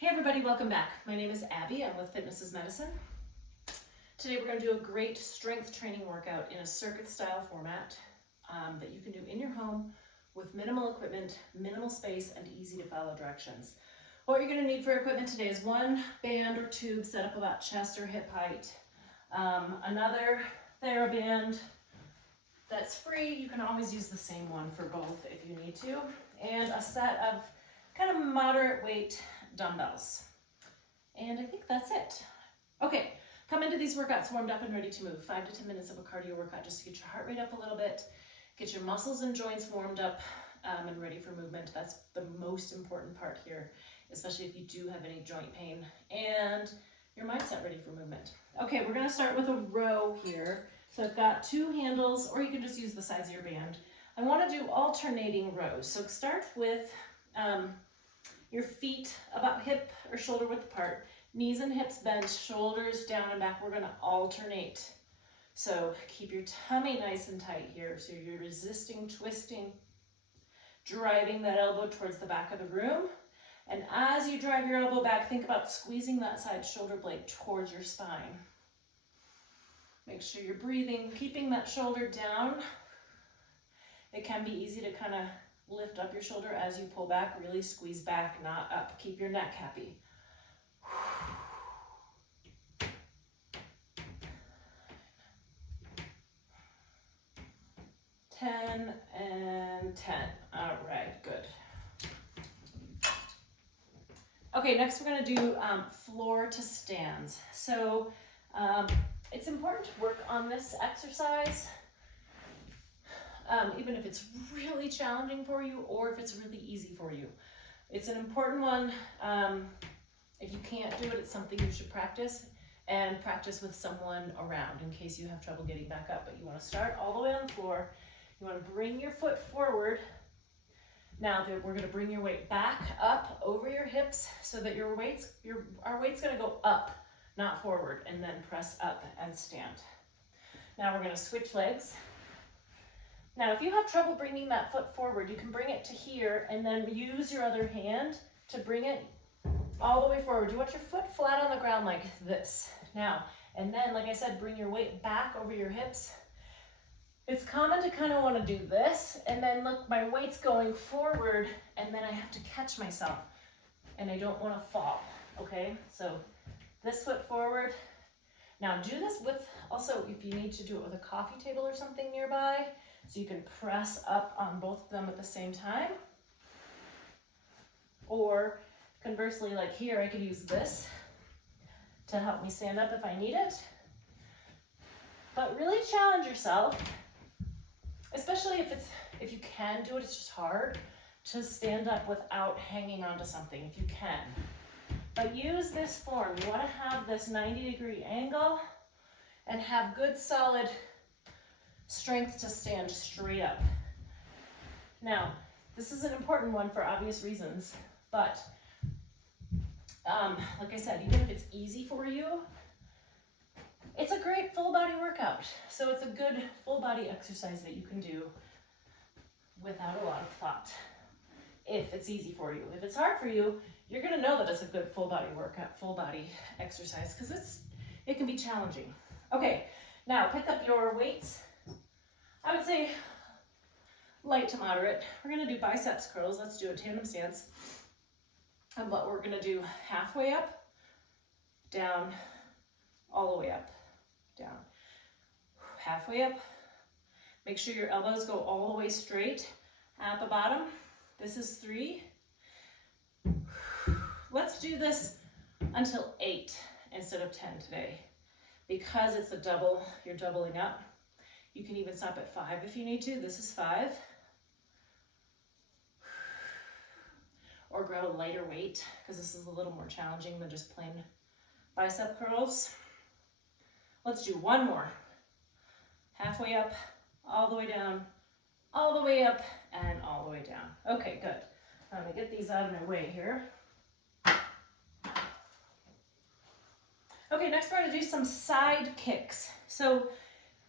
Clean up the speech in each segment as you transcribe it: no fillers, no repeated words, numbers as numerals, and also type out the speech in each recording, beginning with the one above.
Hey everybody, welcome back. My name is Abby, I'm with Fitness is Medicine. Today we're going to do a great strength training workout in a circuit style format that you can do in your home with minimal equipment, minimal space, and easy to follow directions. What you're going to need for equipment today is one band or tube set up about chest or hip height, another TheraBand that's free, you can always use the same one for both if you need to, and a set of kind of moderate weight dumbbells. And I think that's it. Okay, come into these workouts warmed up and ready to move. 5 to 10 minutes of a cardio workout just to get your heart rate up a little bit, get your muscles and joints warmed up and ready for movement. That's the most important part here, especially if you do have any joint pain, and your mindset ready for movement. Okay, we're gonna start with a row here. So I've got two handles, or you can just use the size of your band. I wanna do alternating rows. So start with your feet about hip or shoulder width apart, knees and hips bent, shoulders down and back. We're gonna alternate. So keep your tummy nice and tight here. So you're resisting, twisting, driving that elbow towards the back of the room. And as you drive your elbow back, think about squeezing that side shoulder blade towards your spine. Make sure you're breathing, keeping that shoulder down. It can be easy to kind of lift up your shoulder as you pull back, really squeeze back, not up. Keep your neck happy. 10 and 10. All right, good. Okay, next we're gonna do floor to stands. So it's important to work on this exercise, even if it's really challenging for you or if it's really easy for you. It's an important one. If you can't do it, it's something you should practice, and practice with someone around in case you have trouble getting back up. But you wanna start all the way on the floor. You wanna bring your foot forward. Now we're gonna bring your weight back up over your hips so that our weight's gonna go up, not forward, and then press up and stand. Now we're gonna switch legs. Now if you have trouble bringing that foot forward, you can bring it to here and then use your other hand to bring it all the way forward. You want your foot flat on the ground like this. Now, and then like I said, bring your weight back over your hips. It's common to kind of want to do this, and then look, my weight's going forward, and then I have to catch myself, and I don't want to fall, okay? So this foot forward. Now do this with, also if you need to do it with a coffee table or something nearby, so you can press up on both of them at the same time. Or conversely, like here, I could use this to help me stand up if I need it. But really challenge yourself. Especially if you can do it, it's just hard to stand up without hanging onto something, if you can. But use this form. You want to have this 90-degree angle and have good solid strength to stand straight up. Now, this is an important one for obvious reasons, but like I said, even if it's easy for you, it's a great full body workout. So it's a good full body exercise that you can do without a lot of thought, if it's easy for you. If it's hard for you, you're gonna know that it's a good full body workout, full body exercise, because it can be challenging. Okay, now pick up your weights. I would say light to moderate. We're gonna do biceps curls. Let's do a tandem stance. And what we're gonna do halfway up, down, all the way up, down, halfway up. Make sure your elbows go all the way straight at the bottom. This is 3. Let's do this until 8 instead of 10 today. Because it's a double, you're doubling up. You can even stop at 5 if you need to. This is 5. Or grab a lighter weight, because this is a little more challenging than just plain bicep curls. Let's do one more. Halfway up, all the way down, all the way up, and all the way down. Okay, good. I'm gonna get these out of my way here. Okay, next we're gonna do some side kicks. So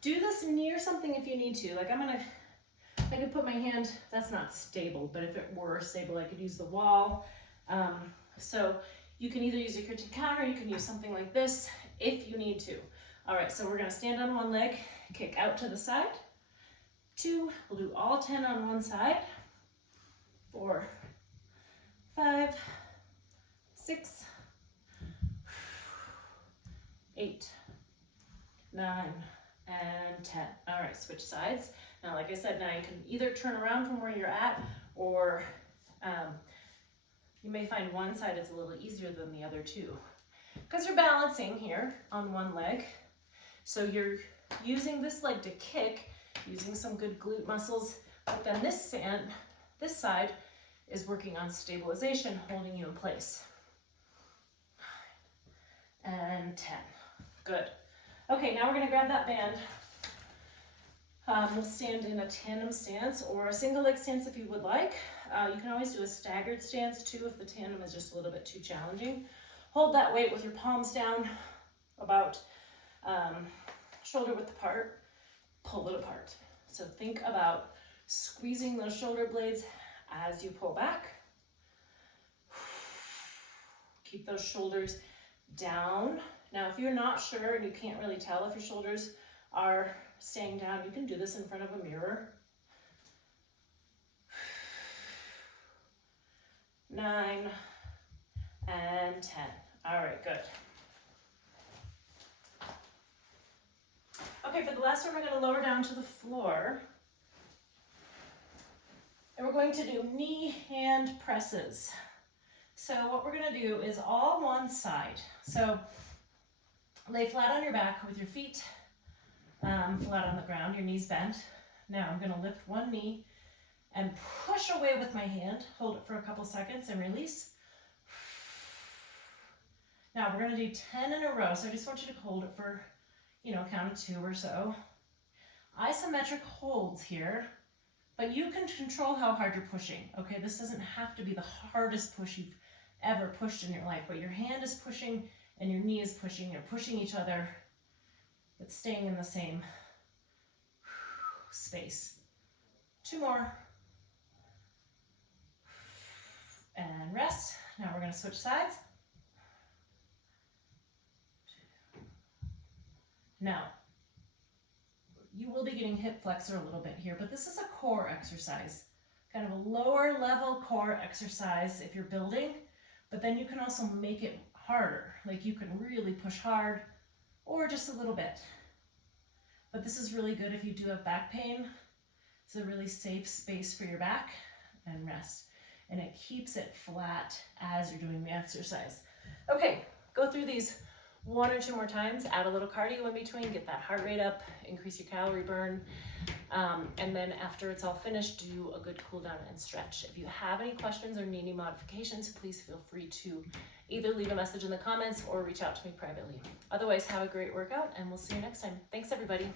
do this near something if you need to. Like I could put my hand, that's not stable, but if it were stable, I could use the wall. So You can either use your kitchen counter, you can use something like this if you need to. All right, so we're gonna stand on one leg, kick out to the side. 2, we'll do all 10 on one side. 4, 5, 6, 8, 9, and 10. All right, switch sides. Now, like I said, now you can either turn around from where you're at, or you may find one side is a little easier than the other too, because you're balancing here on one leg. So you're using this leg to kick, using some good glute muscles, but then this side is working on stabilization, holding you in place. 9 and 10. Good. Okay, now we're gonna grab that band. We'll stand in a tandem stance or a single leg stance if you would like. You can always do a staggered stance too if the tandem is just a little bit too challenging. Hold that weight with your palms down about shoulder width apart, pull it apart. So think about squeezing those shoulder blades as you pull back. Keep those shoulders down. Now, if you're not sure and you can't really tell if your shoulders are staying down, you can do this in front of a mirror. 9 and 10. All right, good. Okay, for the last one, we're going to lower down to the floor. And we're going to do knee hand presses. So what we're going to do is all one side. So lay flat on your back with your feet flat on the ground, your knees bent. Now I'm going to lift one knee and push away with my hand. Hold it for a couple seconds and release. Now we're going to do 10 in a row. So I just want you to hold it for, count of 2 or so. Isometric holds here, but you can control how hard you're pushing. Okay, this doesn't have to be the hardest push you've ever pushed in your life, but your hand is pushing and your knee is pushing. You're pushing each other, but staying in the same space. 2 more. And rest. Now we're going to switch sides. Now, you will be getting hip flexor a little bit here, but this is a core exercise, kind of a lower level core exercise if you're building, but then you can also make it harder. Like you can really push hard or just a little bit. But this is really good if you do have back pain. It's a really safe space for your back, and rest. And it keeps it flat as you're doing the exercise. Okay, go through these 1 or 2 more times, add a little cardio in between, get that heart rate up, increase your calorie burn, and then after it's all finished, do a good cool down and stretch. If you have any questions or need any modifications, please feel free to either leave a message in the comments or reach out to me privately. Otherwise, have a great workout and we'll see you next time. Thanks everybody.